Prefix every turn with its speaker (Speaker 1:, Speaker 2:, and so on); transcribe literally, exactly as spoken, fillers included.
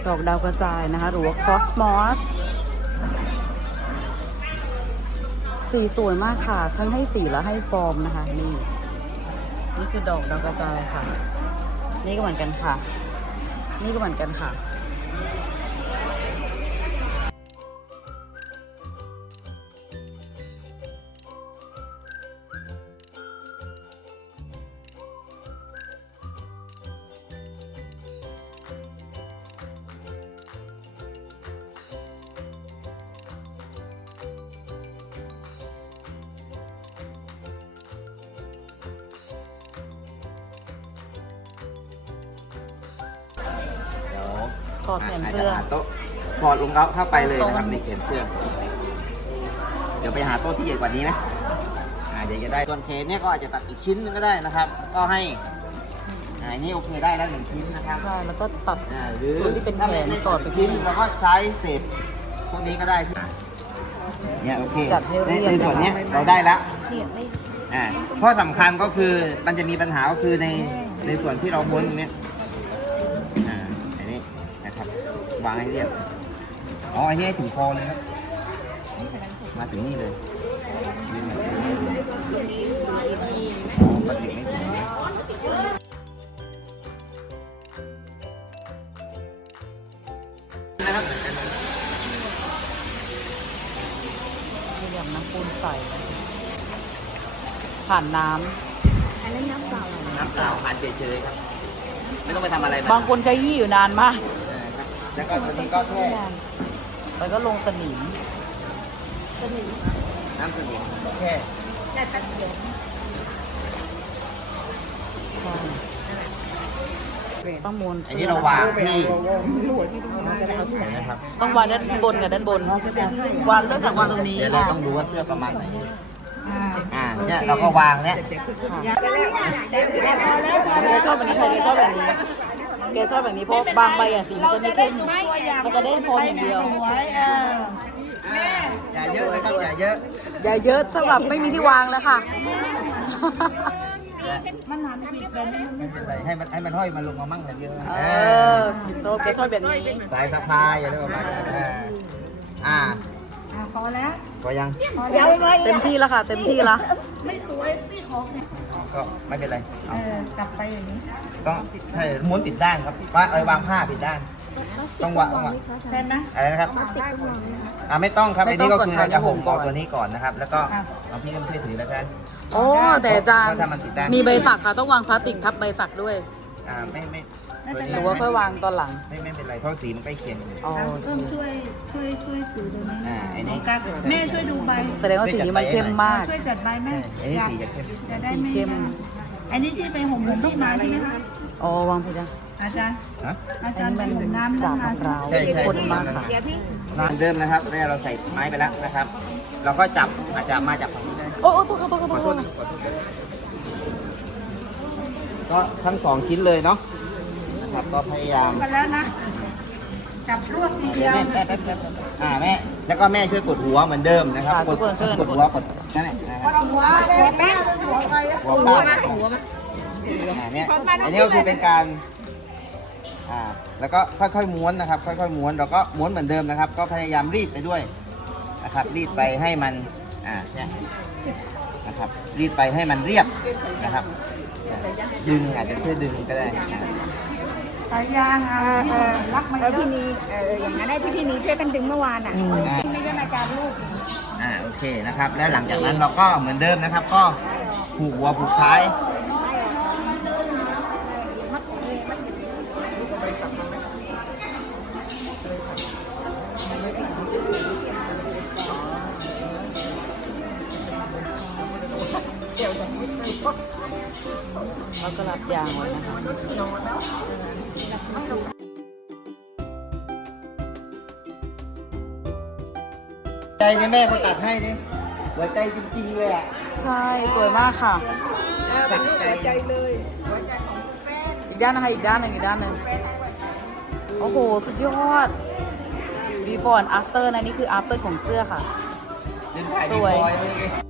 Speaker 1: ดอกดาวกระจายนะคะหรือว่าคอสมอสสีสวยมากค่ะทั้งให้สีและให้ฟอร์มนะคะนี่นี่คือดอกดาวกระจายค่ะนี่ก็เหมือนกันค่ะนี่ก็เหมือนกันค่ะถอดแขนเสื้อ
Speaker 2: โต๊ะถอดรองเท้าเข้าไปเลยนะครับในแขนเสื้อเดี๋ยวไปหาโต๊ะที่ใหญ่กว่านี้นะอ่าเดี๋ยวจะได้ส่วนแขนเนี่ยก็อาจจะตัดอีกชิ้นนึงก็ได้นะครับก็ให้อ่านี่โอเคได้แล้วหนึ่งชิ้นนะครับ
Speaker 1: ใช่แล้วก็ตัด
Speaker 2: อ่าหรือ
Speaker 1: ส่วนที่เป็นแขนต่อไป
Speaker 2: ชิ้นเราก็ใช้เศษพวกนี้ก็ได้เนี่ยโอเค
Speaker 1: จัดให้เรียบ
Speaker 2: ในส่วนนี้เราได้แล้วอ่าข้อสำคัญก็คือมันจะมีปัญหาก็คือในในส่วนที่เราม้วนตรงนี้วางให้เรียบอ๋ออันนี้ถึงคอเลยครับมาถึงนี่เลยอ๋อปฏิไม่ถึงนะครับ
Speaker 1: มีแบบน้ำปูนใส่ผ่านน้
Speaker 3: ำอันนั้นน้ำเปล่า
Speaker 2: น้ำเปล่าผ่านเฉยๆครับไม่ต้องไปทำอะไร
Speaker 1: บางคนขยี้อยู่นานมาก
Speaker 2: แล้วก็ตัวนี้ก็แค่
Speaker 1: แล้วก็ลงสนิม
Speaker 3: สนิม
Speaker 2: น้ำสนิมแค่
Speaker 3: แค่แป๊บเดียว
Speaker 1: ต้องม้วน
Speaker 2: อันนี้เราวางที่นะครับ
Speaker 1: ต้องวางด้านบนกับด้านบนวางด้วยถังวางตรงนี้
Speaker 2: เดี๋ยวเราต้องดูว่าเสื้อประมาณไหนอ่าเนี่ยเราก็วางเนี่ย
Speaker 1: แกชอบแบบนี้ใครชอบแบบนี้แกชอบแบบนี้เพราะบางใบอ่ะสีมันจะไม่เข้มมันจะได้พออย่างเดียว
Speaker 2: อย่าเยอะเลยครับอย่าเยอะ
Speaker 1: อย่าเยอะสำหรับไม่มีที่วางแล้วค่ะ
Speaker 3: มันหนาไม่ติดเลย
Speaker 2: ไม่เป็นไรให้มันให้มันห้อยมันลงมามั่งแบบเยอะ
Speaker 1: เออชอบแกชอบแบบนี้
Speaker 2: สายสะพายอย่าเรียกว่ามาอ่า
Speaker 3: พอแล้ว
Speaker 2: พอยัง
Speaker 1: เต็มที่แล้วค่ะเต็มที่ละ
Speaker 3: ไม่สวยพี่ขอ
Speaker 2: ก็ไม่เป็นไร
Speaker 3: เออกลับไปอย่างนี้
Speaker 2: ต้องให้ม้วนปิดด้านครับว่าเอาวางผ้าปิดด้านต้องวางต้องวาง
Speaker 3: ใช่ไหม
Speaker 2: อะไรนะครับอ่าไม่ต้องครับอันนี้ก็คือเราจะห่มกอตัวนี้ก่อนนะครับแล้วก็เอาพี่ก็ไม่ถือแล้วกัน
Speaker 1: โอ้แต่อาจารย์มีใบสักค่ะต้องวางพลาสติกทับใบสักด้วย
Speaker 2: อ่าไม่ไม่
Speaker 1: หรือว่าค่อยวางตอนหลัง
Speaker 2: ไม่ไม่เป็นไรเพราะสีมันใกล้เคียง
Speaker 3: อ๋อเพิ่มช่วยช่วยช่วยถือตรงนี้
Speaker 2: อ่าอันนี้
Speaker 3: แม่ช่วยดูใบ
Speaker 1: แสดงว่าสีนี้มันเข้มมาก
Speaker 3: ช่วยจัดใบแม่
Speaker 2: อันนี้สีจะเข้ม
Speaker 3: จะได้ไม่เข้มอันนี้ที่ไปห่มห่มลูกไม้ใช่ไหมคะ
Speaker 1: อ๋อวางไปจ้ะ
Speaker 3: อาจารย์อาจารย์เป็นน้ำน้ำน้ำ
Speaker 2: ใช่ใช่
Speaker 1: คนมากค่ะ
Speaker 2: น้ำเดิมนะครับแรกเราใส่ไม้ไปแล้วนะครับเราก็จับอาจจะมาจับฝั่งนี้ได้
Speaker 1: โอ้โอ้ตัวตัวตัวตัว
Speaker 2: ก็ทั้งสองชิ้นเลยเนาะนะครับก็พยายาม
Speaker 3: ไปแล้วนะจับรวบทีเดียว
Speaker 2: แม่แม่แม่อ่าแม่แล้วก็แม่ช่วยกดหัวเหมือนเดิมนะครับกดกดหัวกดนั่นแหละ
Speaker 3: กดหัวแม่หัวใคร
Speaker 2: หัวป้าหัวมาอ่าเนี่ยอันนี้ก็คือเป็นการอ่าแล้วก็ค่อยๆม้วนนะครับค่อยๆม้วนเราก็ม้วนเหมือนเดิมนะครับ ก็พยายามรีดไปด้วยนะครับรีดไปให้มันอ่าเนี่ยนะครับรีดไปให้มันเรียบนะครับดึงอาจจะช่วยดึงก็ได้
Speaker 3: สายยางอ่ะรักมัน
Speaker 4: แล้วพี่นีเอออย่างนั้นได้ที่พี่นีช่วยกันดึงเมื่อวานอ่ะไม่ใช่อาจารย์ลูก
Speaker 2: อ่าโอเคนะครับแล้วหลังจากนั้นเราก็เหมือนเดิมนะครับก็ผูกหัวผูกท้าย
Speaker 1: แล้วก็รัดยางไว้นะคะ
Speaker 2: ใจนี่แม่ก็ตัดให้นี่หัวใจจริงๆเลยอ่ะ
Speaker 1: ใช่สวยมากค่ะ
Speaker 2: สักใจ
Speaker 4: เลย
Speaker 1: อีกด้านนะคะอีกด้านหนึ่งอีกด้านหนึ่งโอ้โหสุดยอด before and after นะนี่คือ after ของเสื้อค่ะ
Speaker 2: สวย